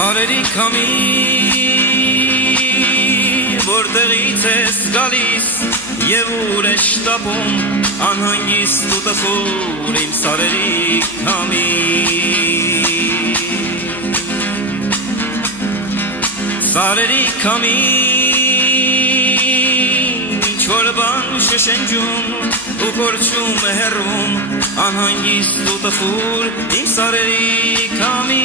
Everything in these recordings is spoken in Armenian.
Սարերի քամի որտեղից ես գալիս և ուր է շտապում անհանգիստ ու տխուր իմ սարերի քամի Սարերի քամի ինչ-որ բան շշնջում ու կորչում է հեռվում անհանգիստ ու տխուր իմ սարերի քամի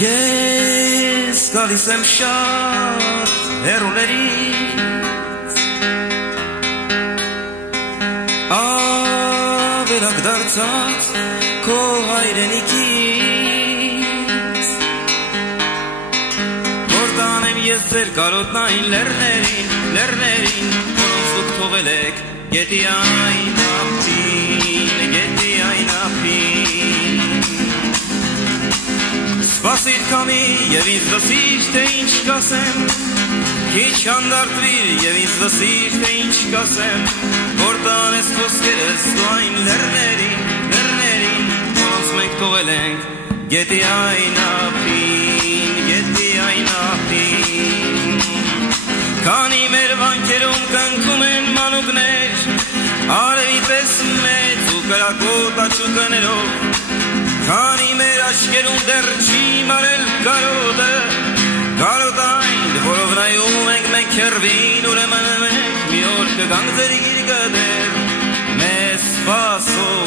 Ես գալիս եմ շատ հեռուներից ավերակ դարձած քո հայրենիքից որ տանեմ ես ձեր կարոտնային լեռներին որոնց դուք թողել եք գետի այն ափին Սպասիր քամի և ինձ լսիր, թե ինչ կասեմ Քիչ հանդարտվիր և ինձ լսիր, թե ինչ կասեմ Որ տանես խոսքերս դու այն լեռներին Որոնց մենք թողել ենք գետի այն ափին Քանի մեր վանքերում կնքում են մանուկներ Արևի պես մեծ ու կրակոտ աչուկներով Քանի մեր աչքերում դեռ չի մարել կարոտը Կարոտ այն, որով նայում ենք մենք հեռվին Ուրեմն մենք մի օր կգանք ձեր գիրկը դեր Մեզ սպասող